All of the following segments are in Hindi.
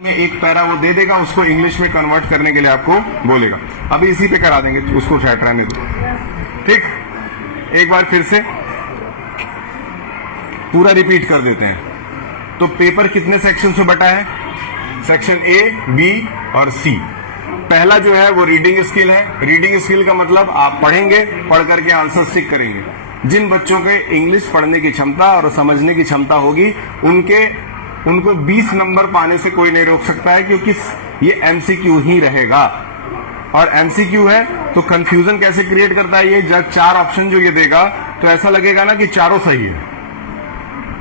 में एक पैरा वो दे देगा, उसको इंग्लिश में कन्वर्ट करने के लिए आपको बोलेगा। अभी इसी पे करा देंगे, उसको शायद रहने दो। ठीक, एक बार फिर से पूरा रिपीट कर देते हैं। तो पेपर कितने सेक्शन से बटा है? सेक्शन ए, बी और सी। पहला जो है वो रीडिंग स्किल है। रीडिंग स्किल का मतलब आप पढ़ेंगे, पढ़ करके आंसर स्टिक करेंगे। जिन बच्चों के इंग्लिश पढ़ने की क्षमता और समझने की क्षमता होगी उनको 20 नंबर पाने से कोई नहीं रोक सकता है, क्योंकि ये एमसीक्यू ही रहेगा। और एमसीक्यू है तो कंफ्यूजन कैसे क्रिएट करता है ये, जब 4 ऑप्शन जो ये देगा तो ऐसा लगेगा ना कि चारों सही है।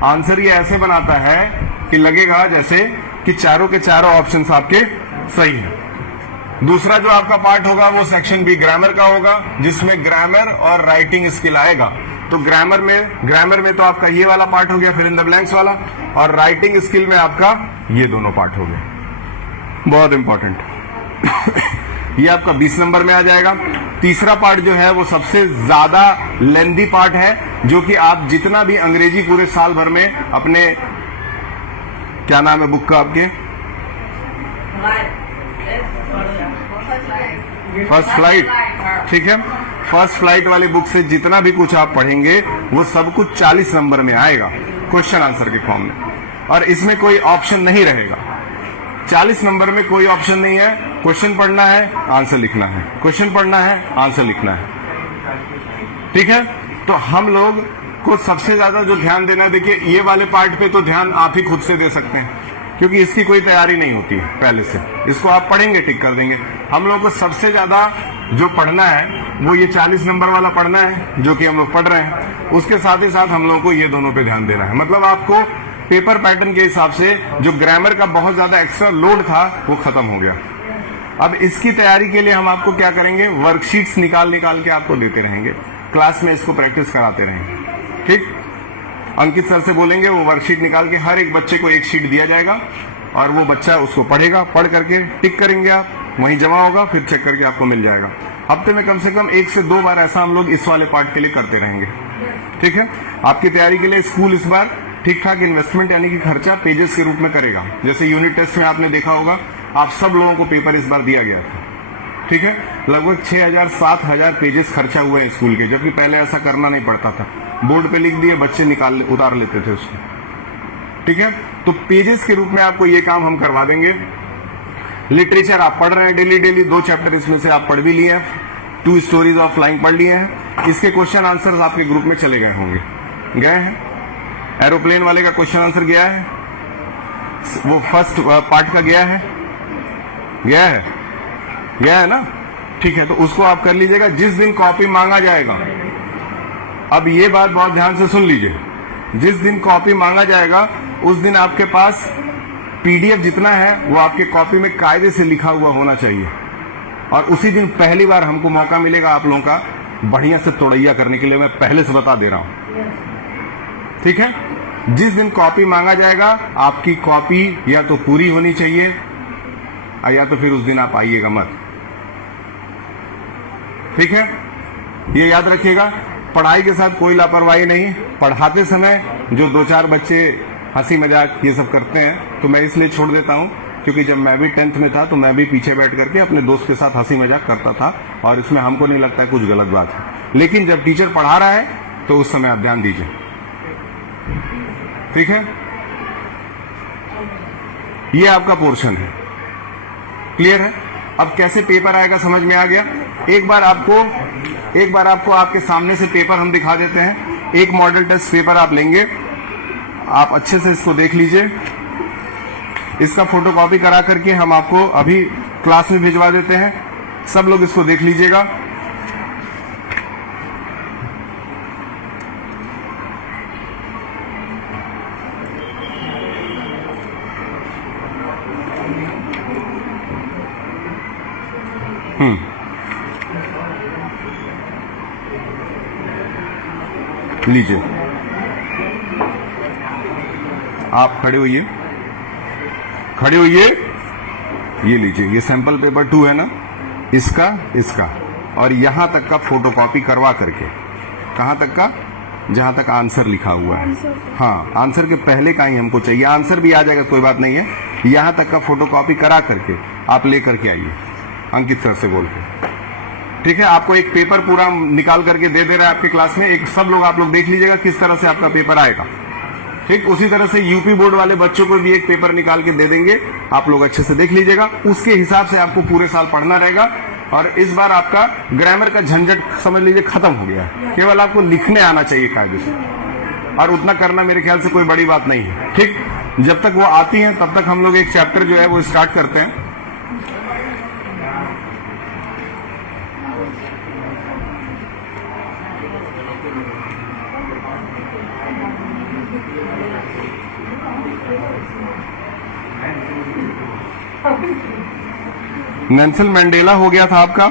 आंसर ये ऐसे बनाता है कि लगेगा जैसे कि चारों के चारों ऑप्शन आपके सही है। दूसरा जो आपका पार्ट होगा वो सेक्शन बी ग्रामर का होगा, जिसमें ग्रामर और राइटिंग स्किल आएगा। तो ग्रामर में तो आपका ये वाला पार्ट हो गया, फिर इन द ब्लैंक्स वाला, और राइटिंग स्किल में आपका ये दोनों पार्ट हो गए। बहुत इंपॉर्टेंट ये आपका 20 नंबर में आ जाएगा। तीसरा पार्ट जो है वो सबसे ज्यादा लेंथी पार्ट है, जो कि आप जितना भी अंग्रेजी पूरे साल भर में अपने, क्या नाम है बुक का आपके, फर्स्ट फ्लाइट, ठीक है, फर्स्ट फ्लाइट वाली बुक से जितना भी कुछ आप पढ़ेंगे वो सब कुछ 40 नंबर में आएगा, क्वेश्चन आंसर के फॉर्म में। और इसमें कोई ऑप्शन नहीं रहेगा। 40 नंबर में कोई ऑप्शन नहीं है। क्वेश्चन पढ़ना है, आंसर लिखना है, क्वेश्चन पढ़ना है, आंसर लिखना है। ठीक है, तो हम लोग को सबसे ज्यादा जो ध्यान देना है, देखिए ये वाले पार्ट पे तो ध्यान आप ही खुद से दे सकते हैं, क्योंकि इसकी कोई तैयारी नहीं होती है पहले से। इसको आप पढ़ेंगे, टिक कर देंगे। हम लोग को सबसे ज्यादा जो पढ़ना है वो ये 40 नंबर वाला पढ़ना है, जो कि हम लोग पढ़ रहे हैं। उसके साथ ही साथ हम लोगों को ये दोनों पे ध्यान देना है। मतलब आपको पेपर पैटर्न के हिसाब से जो ग्रामर का बहुत ज्यादा एक्स्ट्रा लोड था वो खत्म हो गया। अब इसकी तैयारी के लिए हम आपको क्या करेंगे, वर्कशीट्स निकाल के आपको देते रहेंगे, क्लास में इसको प्रैक्टिस कराते रहेंगे। ठीक, अंकित सर से बोलेंगे वो वर्कशीट निकाल के हर एक बच्चे को एक शीट दिया जाएगा, और वो बच्चा उसको पढ़ेगा, पढ़ करके टिक करेंगे आप, वहीं जमा होगा, फिर चेक करके आपको मिल जाएगा। हफ्ते में कम से कम 1 से 2 बार ऐसा हम लोग इस वाले पार्ट के लिए करते रहेंगे। ठीक है, आपकी तैयारी के लिए स्कूल इस बार ठीक ठाक इन्वेस्टमेंट यानी कि खर्चा पेजेस के रूप में करेगा। जैसे यूनिट टेस्ट में आपने देखा होगा, आप सब लोगों को पेपर इस बार दिया गया था। ठीक है, लगभग 6000-7000 पेजेस खर्चा हुए हैं स्कूल के, जबकि पहले ऐसा करना नहीं पड़ता था। बोर्ड पे लिख दिए, बच्चे उतार लेते थे उसको। ठीक है, तो पेजेस के रूप में आपको ये काम हम करवा देंगे। लिटरेचर आप पढ़ रहे हैं डेली 2 चैप्टर इसमें से आप पढ़ भी लिए हैं, 2 स्टोरीज ऑफ फ्लाइंग पढ़ लिए हैं। इसके क्वेश्चन आंसर आपके ग्रुप में चले गए होंगे, गए हैं। एरोप्लेन वाले का क्वेश्चन आंसर गया है, वो फर्स्ट पार्ट का गया है ना। ठीक है, तो उसको आप कर लीजिएगा जिस दिन कॉपी मांगा जाएगा। अब ये बात बहुत ध्यान से सुन लीजिए, जिस दिन कॉपी मांगा जाएगा उस दिन आपके पास पीडीएफ जितना है वो आपके कॉपी में कायदे से लिखा हुआ होना चाहिए। और उसी दिन पहली बार हमको मौका मिलेगा आप लोगों का बढ़िया से तोड़ैया करने के लिए, मैं पहले से बता दे रहा हूं। ठीक है, जिस दिन कॉपी मांगा जाएगा आपकी कॉपी या तो पूरी होनी चाहिए, या तो फिर उस दिन आप आइएगा मत। ठीक है, ये याद रखिएगा। पढ़ाई के साथ कोई लापरवाही नहीं। पढ़ाते समय जो 2-4 बच्चे हंसी मजाक ये सब करते हैं, तो मैं इसलिए छोड़ देता हूं, क्योंकि जब मैं भी 10th में था तो मैं भी पीछे बैठ करके अपने दोस्त के साथ हंसी मजाक करता था, और इसमें हमको नहीं लगता है कुछ गलत बात है। लेकिन जब टीचर पढ़ा रहा है तो उस समय आप ध्यान दीजिए। ठीक है, ये आपका पोर्शन है, क्लियर है। अब कैसे पेपर आएगा समझ में आ गया। एक बार आपको आपके सामने से पेपर हम दिखा देते हैं। एक मॉडल टेस्ट पेपर आप लेंगे, आप अच्छे से इसको देख लीजिए। इसका फोटोकॉपी करा करके हम आपको अभी क्लास में भिजवा देते हैं, सब लोग इसको देख लीजिएगा। लीजिए, आप खड़े होइए, ये लीजिए, ये सैंपल पेपर 2 है ना, इसका और यहां तक का फोटोकॉपी करवा करके, कहां तक का, जहां तक आंसर लिखा हुआ है। हाँ, आंसर के पहले का ही हमको चाहिए। आंसर भी आ जाएगा, कोई बात नहीं है, यहाँ तक का फोटोकॉपी करा करके आप लेकर के आइए अंकित सर से बोल के। ठीक है, आपको एक पेपर पूरा निकाल करके दे रहा है आपकी क्लास में, एक सब लोग आप लोग देख लीजिएगा किस तरह से आपका पेपर आएगा। ठीक, उसी तरह से यूपी बोर्ड वाले बच्चों को भी एक पेपर निकाल के दे देंगे, आप लोग अच्छे से देख लीजिएगा। उसके हिसाब से आपको पूरे साल पढ़ना रहेगा। और इस बार आपका ग्रामर का झंझट समझ लीजिए खत्म हो गया है, केवल आपको लिखने आना चाहिए कायदे से, और उतना करना मेरे ख्याल से कोई बड़ी बात नहीं है। ठीक, जब तक वो आती हैं तब तक हम लोग एक चैप्टर जो है वो स्टार्ट करते हैं। नेल्सन मंडेला हो गया था आपका।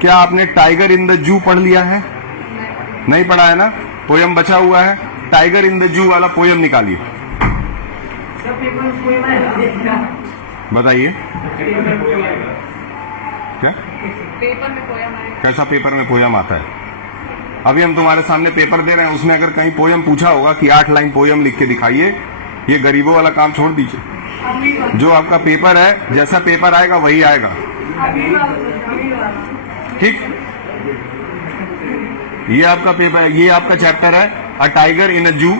क्या आपने टाइगर इन द जू पढ़ लिया है? नहीं पढ़ा है ना? पोयम बचा हुआ है, टाइगर इन द जू वाला पोयम निकालिए, बताइए क्या पेपर में पोयम आए। कैसा पेपर में पोयम आता है? अभी हम तुम्हारे सामने पेपर दे रहे हैं, उसमें अगर कहीं पोयम पूछा होगा कि 8 लाइन पोयम लिख के दिखाइए, ये गरीबों वाला काम छोड़ दीजिए। जो आपका पेपर है, जैसा पेपर आएगा वही आएगा। ठीक, ये आपका पेपर, ये आपका चैप्टर है अ टाइगर इन अ जू।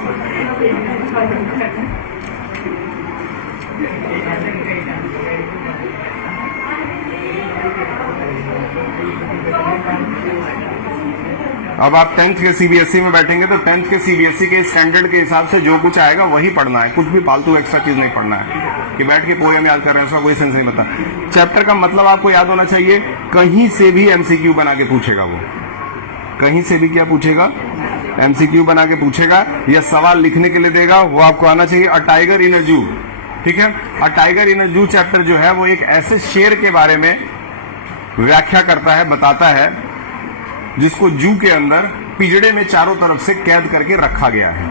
अब आप 10th के सीबीएसई में बैठेंगे तो 10th के सीबीएसई के स्टैंडर्ड के हिसाब से जो कुछ आएगा वही पढ़ना है, कुछ भी फालतू एक्स्ट्रा चीज नहीं पढ़ना है कि बैठ के पोयम याद कर रहे हैं, उसका कोई सेंस नहीं बता। चैप्टर का मतलब आपको याद होना चाहिए। कहीं से भी एमसीक्यू बना के पूछेगा वो, कहीं से भी क्या पूछेगा? एमसीक्यू बना के पूछेगा या सवाल लिखने के लिए देगा, वो आपको आना चाहिए। अ टाइगर इन अ जू, ठीक है। अ टाइगर इन अ जू चैप्टर जो है वो एक ऐसे शेर के बारे में व्याख्या करता है, बताता है, जिसको जू के अंदर पिंजड़े में चारों तरफ से कैद करके रखा गया है।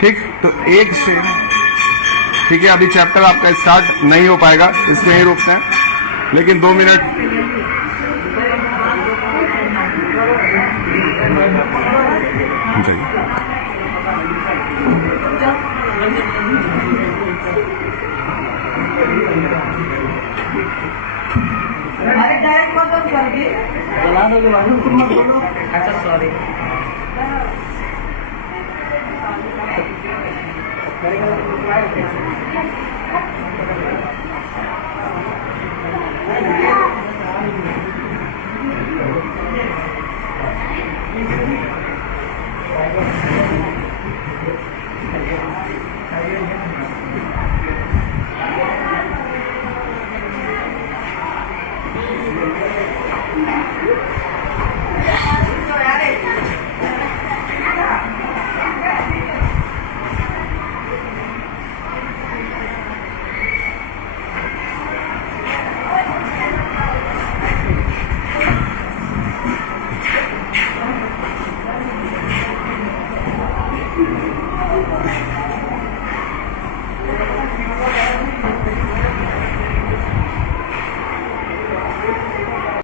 ठीक, तो एक शेर, ठीक है। अभी चैप्टर आपका स्टार्ट नहीं हो पाएगा, इसमें ही रोकते हैं, लेकिन 2 मिनट चाहिए। अरे डायरेक्ट मत कर दे, चला दो मालूम तुम मत बोलो। अच्छा सॉरी।